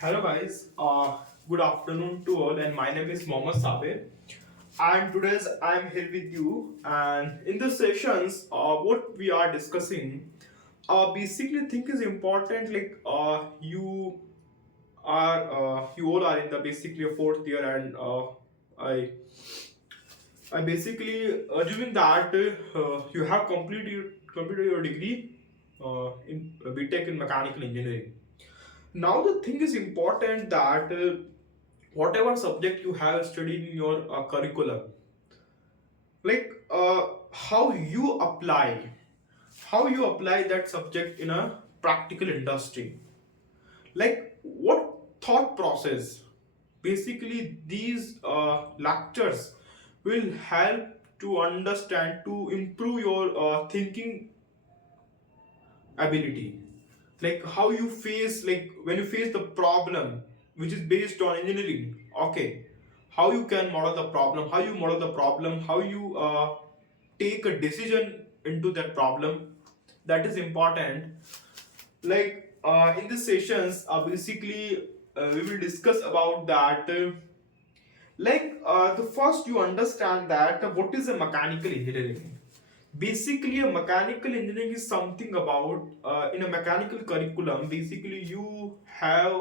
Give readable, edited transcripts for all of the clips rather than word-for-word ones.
Hello guys, good afternoon to all, and my name is Mohammed Sabe, and today I'm here with you. And in the sessions, what we are discussing, basically think is important. You all are in the basically a fourth year, and I I basically assuming that you have completed your degree in BTech in mechanical engineering. Now the thing is important that whatever subject you have studied in your curriculum, like how you apply that subject in a practical industry, like what thought process basically these lectures will help to understand to improve your thinking ability, like how you face, like when you face the problem which is based on engineering. Okay, how you can model the problem, how you take a decision into that problem, that is important. Like in these sessions, basically we will discuss about that. The first you understand that what is a mechanical engineering. Basically, a mechanical engineering is something about in a mechanical curriculum. Basically, you have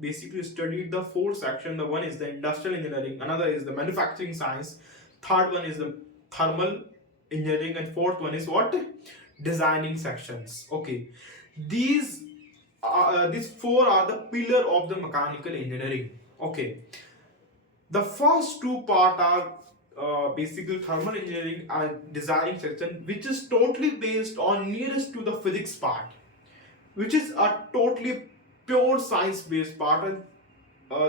basically studied the four section. The one is the industrial engineering, another is the manufacturing science, third one is the thermal engineering, and fourth one is what, designing sections. Okay, these four are the pillar of the mechanical engineering. Okay, the first two part are basically thermal engineering and designing section, which is totally based on nearest to the physics part, which is a totally pure science based part. And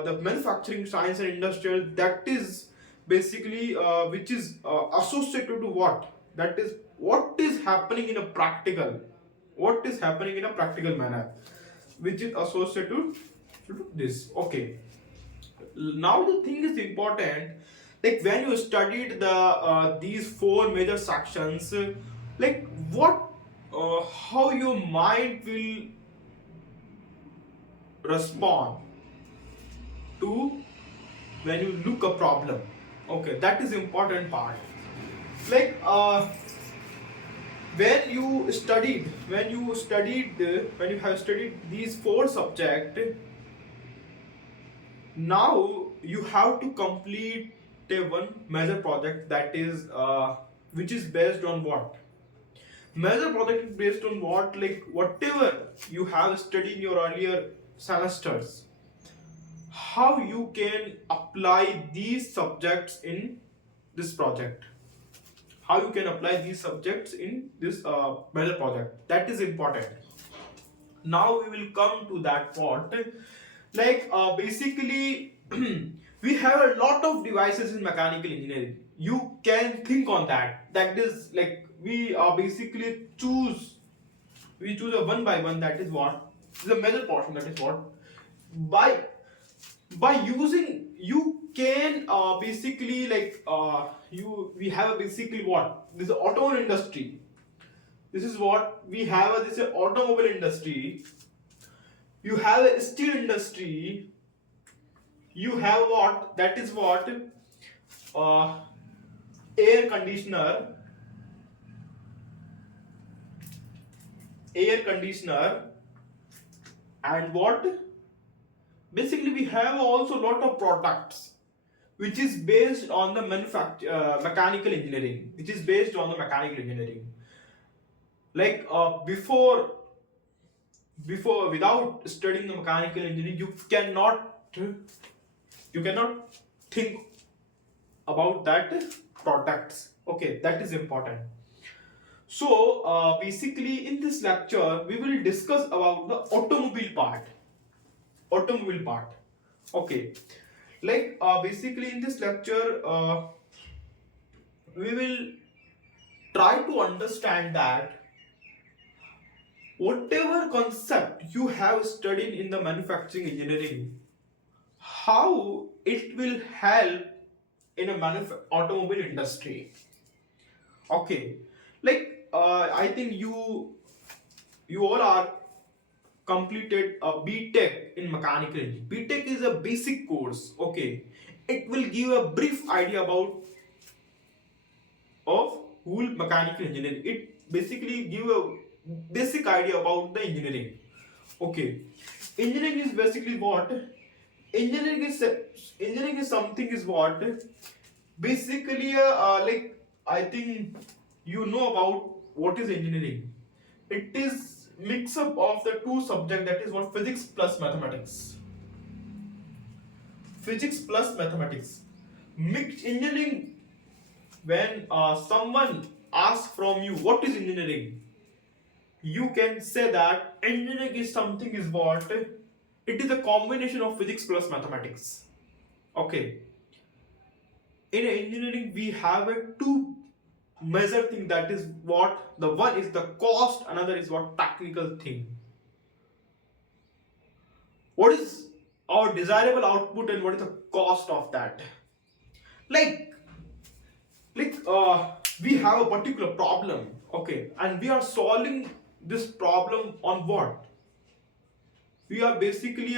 the manufacturing science and industrial, that is basically which is associated to what, that is what is happening in a practical, what is happening in a practical manner, which is associated to this. Okay, now the thing is important, like when you studied the these four major sections, like what how your mind will respond to when you look a problem. Okay, that is important part. Like when you have studied these four subject, now you have to complete a one major project, that is which is based on what, major project is based on what, like whatever you have studied in your earlier semesters, how you can apply these subjects in this project, how you can apply these subjects in this major project, that is important. Now we will come to that part. Like basically we have a lot of devices in mechanical engineering. You can think on that, that is like we are basically choose a one by one, that is what, the major portion, that is what, by using you can basically like you we have a basically what, this automobile industry, this is what we have a, this is automobile industry, you have a steel industry, you have what, that is what, uh, air conditioner, air conditioner, and what, basically we have also lot of products which is based on the mechanical engineering, which is based on the mechanical engineering. Like before without studying the mechanical engineering, you cannot think about that products. Okay, that is important. So basically in this lecture we will discuss about the automobile part. Okay, like basically in this lecture we will try to understand that whatever concept you have studied in the manufacturing engineering, how it will help in a automobile industry. Okay, like I think you all are completed a B.Tech in mechanical engineering. B.Tech is a basic course. Okay, it will give a brief idea about of whole mechanical engineering. It basically give a basic idea about the engineering. Okay, engineering is basically what? Engineering is engineering is something is what basically like I think you know about what is engineering. It is mix up of the two subject, that is what physics plus mathematics. Physics plus mathematics. Mix engineering. When someone asks from you what is engineering, you can say that engineering is something is what it is a combination of physics plus mathematics. Okay, in engineering we have a two measure thing, that is what the one is the cost, another is what technical thing. What is our desirable output and what is the cost of that? like we have a particular problem, okay, and we are solving this problem on what? We are basically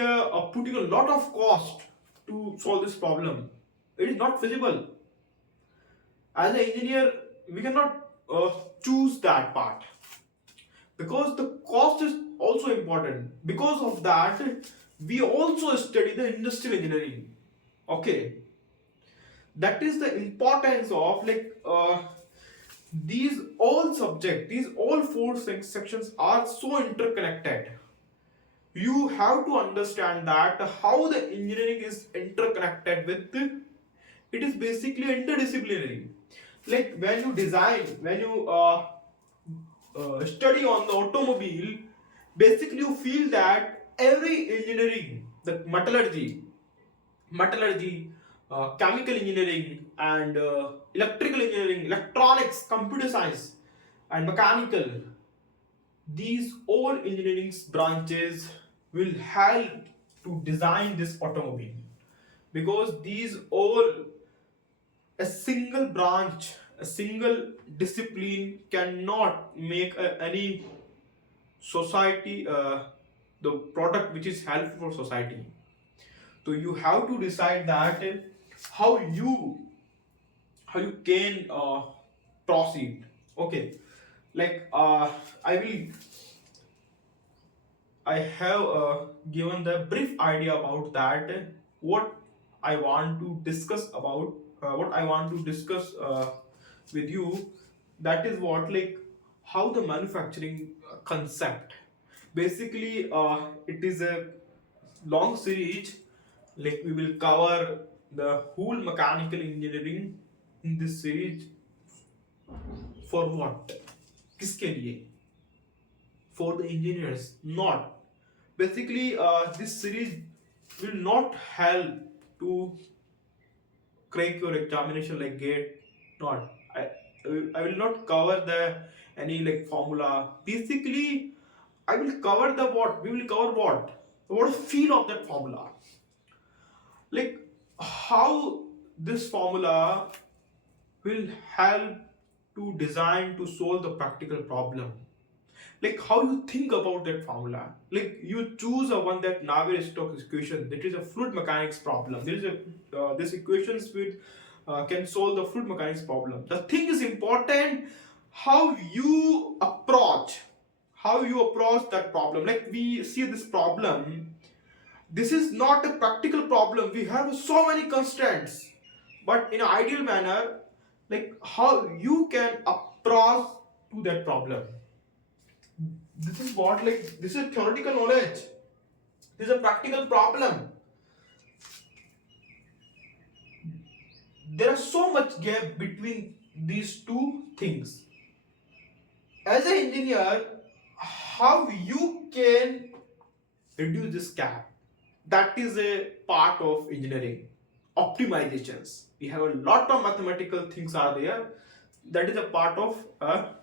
putting a lot of cost to solve this problem. It is not feasible. As an engineer, we cannot choose that part because the cost is also important. Because of that, we also study the industrial engineering. Okay, that is the importance of these all subject, these all four sections are so interconnected. You have to understand that how the engineering is interconnected with it is basically interdisciplinary. Like when you design, when you study on the automobile, basically you feel that every engineering, the metallurgy, chemical engineering, and electrical engineering, electronics, computer science, and mechanical, these all engineering branches will help to design this automobile, because these all, a single branch, a single discipline cannot make any society the product which is helpful for society. So you have to decide that how you how you can proceed. Okay, like I have given the brief idea about that. What I want to discuss about, what I want to discuss with you, that is what, like, how the manufacturing concept. Basically, it is a long series. Like we will cover the whole mechanical engineering in this series. For what? किसके लिए? For the engineers, not. Basically, this series will not help to crack your examination like GATE. Not. I will not cover the any like formula. Basically, I will cover the what. We will cover what. What feel of that formula. Like how this formula will help to design to solve the practical problem. Like how you think about that formula. Like you choose a one, that Navier-Stokes equation, that is a fluid mechanics problem. There is a this equations with can solve the fluid mechanics problem. The thing is important how you approach, that problem. Like we see this problem, this is not a practical problem, we have so many constraints, but in an ideal manner, like how you can approach to that problem. This is what, like, this is theoretical knowledge, this is a practical problem. There is so much gap between these two things. As an engineer, how you can reduce this gap, that is a part of engineering. Optimizations, we have a lot of mathematical things are there, that is a part of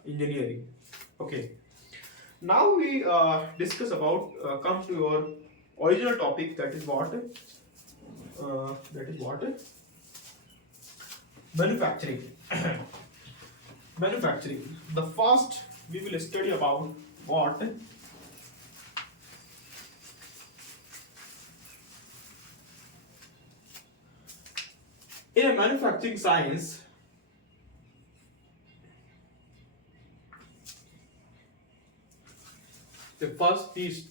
engineering. Okay, now we discuss about come to your original topic, that is what manufacturing. Manufacturing, the first we will study about what In a manufacturing science, the first piece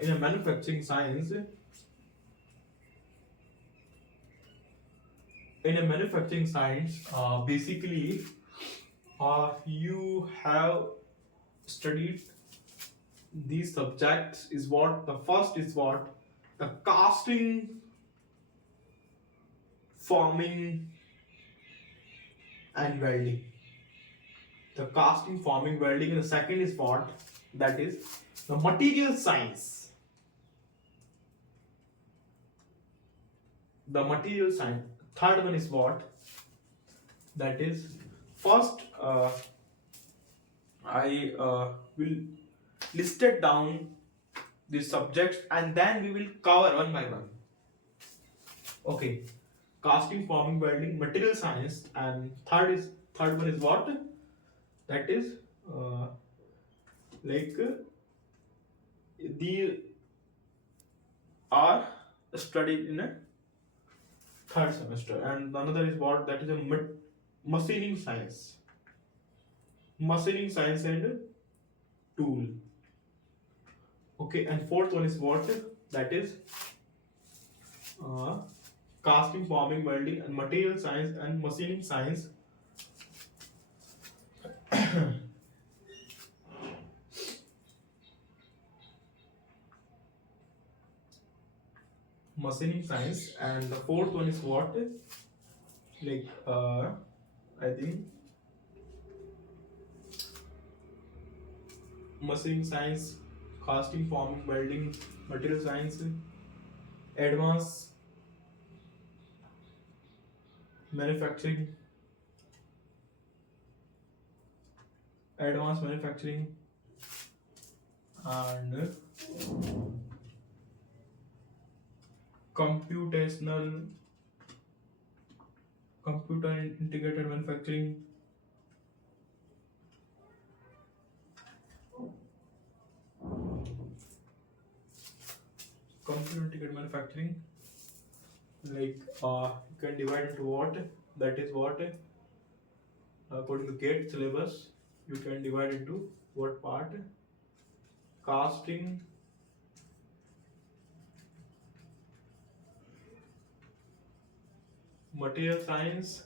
in a manufacturing science, basically, you have studied these subjects. Is what the first is what the casting, forming, and welding. The casting, forming, welding, and the second is what? That is the material science. The material science. Third one is what? That is first. I will list it down the subjects and then we will cover one by one. Okay, casting, forming, welding, material science, and third one is what? That is like the are studied in a third semester, and another is what? That is a machining science. Machining science and tool. Okay, and fourth one is what? That is uh, casting, forming, welding, and material science and machining science. Machining science, and the fourth one is what? Like I think machining science, casting, forming, welding, material science, advanced manufacturing, and computational computer integrated manufacturing, like you can divide into what? That is what, according to GATE syllabus, you can divide into what part? Casting, material science,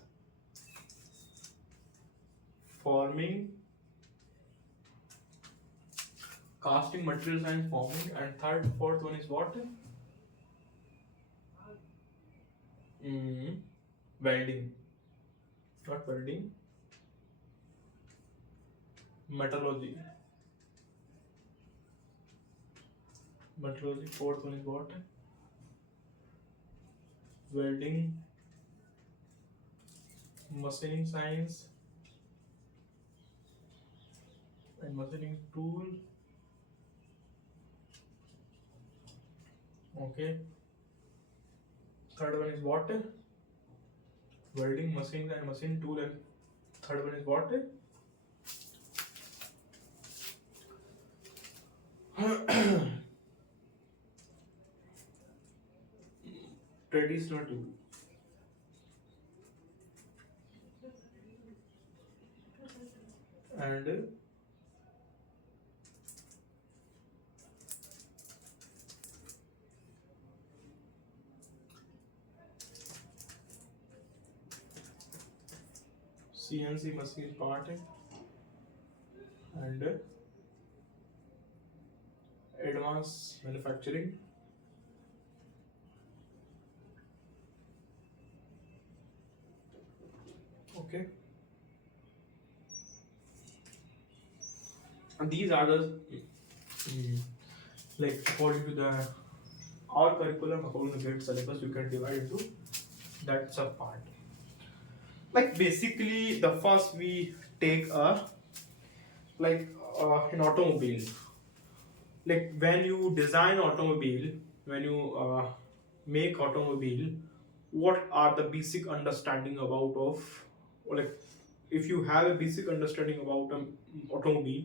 forming, casting, material science, forming, and fourth one is what? Welding, not welding, metallurgy. Fourth one is what? Welding, machining science, and machining tool. Okay. Third one is what? Welding, machine, and machine tool, and third one is what? Traditional tool. And CNC machine part, and advanced manufacturing, okay, and these are the like according to the all curriculum, according to GATE syllabus, you can divide into that sub part. Like basically the first we take a like an automobile. Like when you design automobile, when you make automobile, what are the basic understanding about of, or like if you have a basic understanding about an automobile,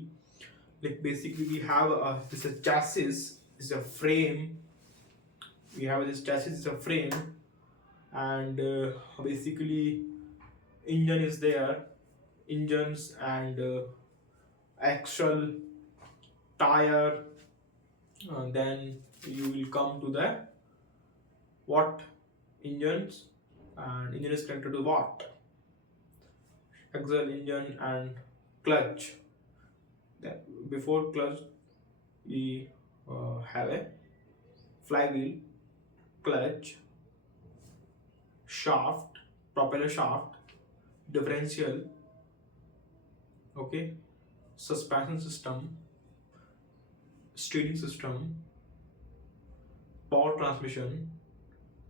like basically we have this is a chassis, is a frame. We have this chassis is a frame, and basically engine is there, engines and axle, tire. Then you will come to the what engines, and engine is connected to what axle, engine and clutch. Then before clutch we have a flywheel, clutch, shaft, propeller shaft, differential, okay, suspension system, steering system, power transmission,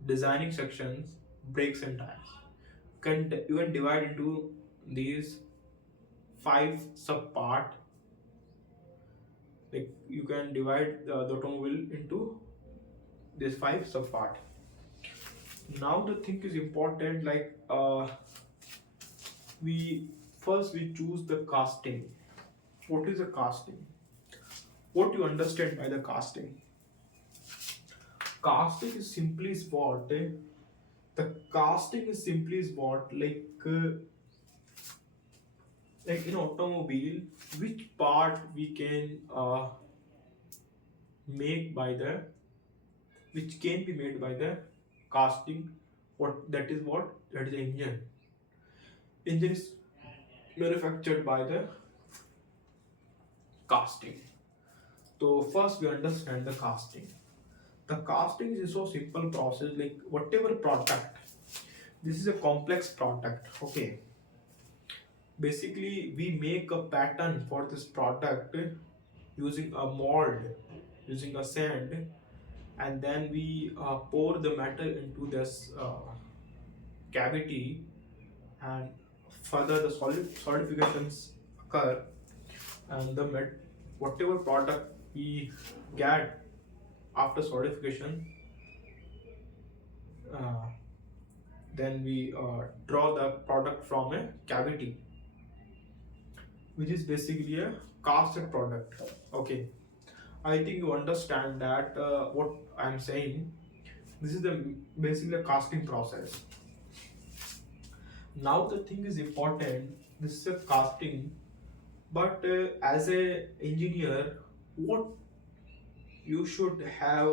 designing sections, brakes and tires. You can divide into these five sub part. Like you can divide the automobile into these five sub part. Now the thing is important. Like we first we choose the casting. What is a casting? What you understand by the casting? Casting is simply is what the casting is simply is what like in automobile, which part we can make by the which can be made by the casting. What that is, what that is the engine. Engine is manufactured by the casting. So first we understand the casting. The casting is so simple process, like whatever product, this is a complex product, okay. Basically we make a pattern for this product using a mold, using a sand, and then we pour the metal into this cavity, and further the solidifications occur, and whatever product we get after solidification, uh, then we draw the product from a cavity, which is basically a casted product, okay. I think you understand that what I'm saying. This is the basically a casting process. Now the thing is important. This is a casting, but as a engineer, what you should have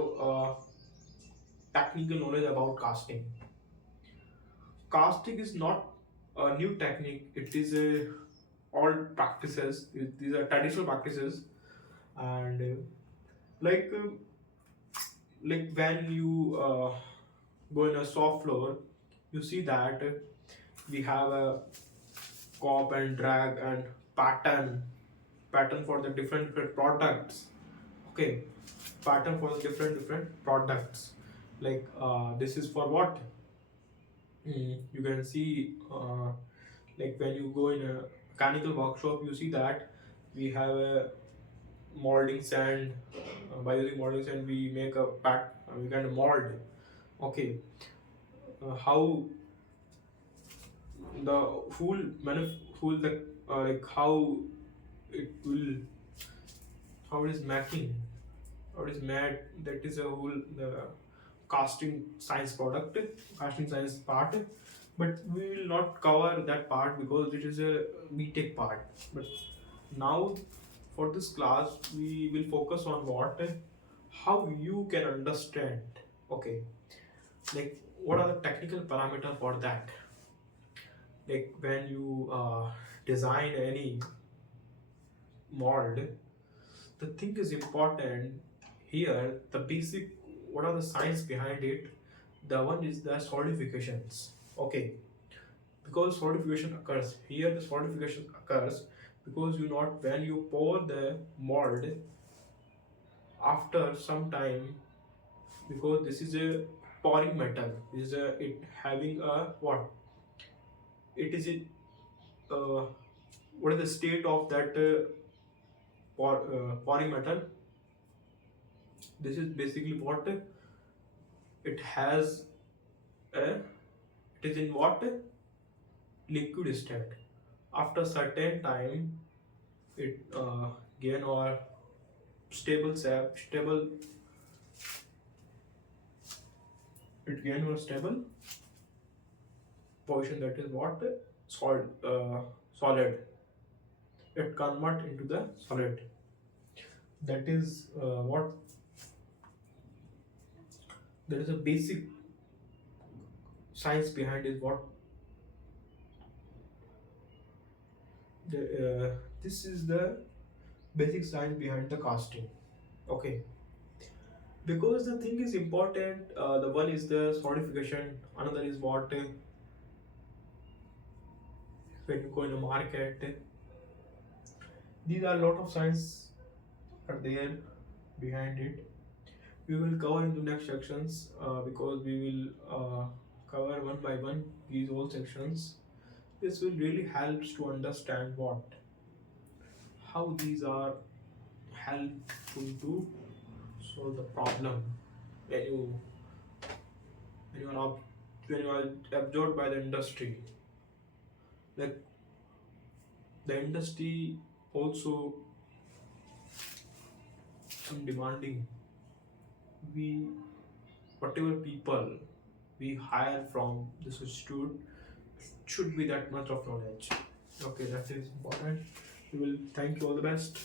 technical knowledge about casting. Casting is not a new technique. It is a old practices. These are traditional practices, and like uh, like when you go in a soft floor, you see that we have a cop and drag and pattern for the different products, okay. Pattern for the different products, like this is for what. You can see like when you go in a mechanical workshop, you see that we have a molding sand. By using molding sand we make a we can mold, okay. How the whole the like how it will, how it is making, how it is made, that is a whole the casting science product, casting science part. But we will not cover that part because it is a BTech part. But now for this class we will focus on what, how you can understand, okay. Like what are the technical parameter for that. Like when you design any mold, the thing is important here, the basic, what are the science behind it. The one is the solidifications, okay. Because solidification occurs here, the solidification occurs because you not, when you pour the mold after some time, because this is a pouring metal, this is a it having a what, it is it what is the state of that pouring metal. This is basically what it has a, it is in what, liquid state. After certain time it gain or stable, it gain or stable position, that is what solid. It convert into the solid. That is what there is a basic science behind is what this is the basic science behind the casting. Okay, because the thing is important. The one is the solidification. Another is what when you go in the market. These are a lot of science are there behind it. We will cover into next sections because we will cover one by one these all sections. This will really helps to understand what how these are helpful to solve the problem when when you are when you are absorbed by the industry. Like the industry also some demanding. We whatever people we hire from this institute should be that much of knowledge. Okay, that is important. We will thank you all the best.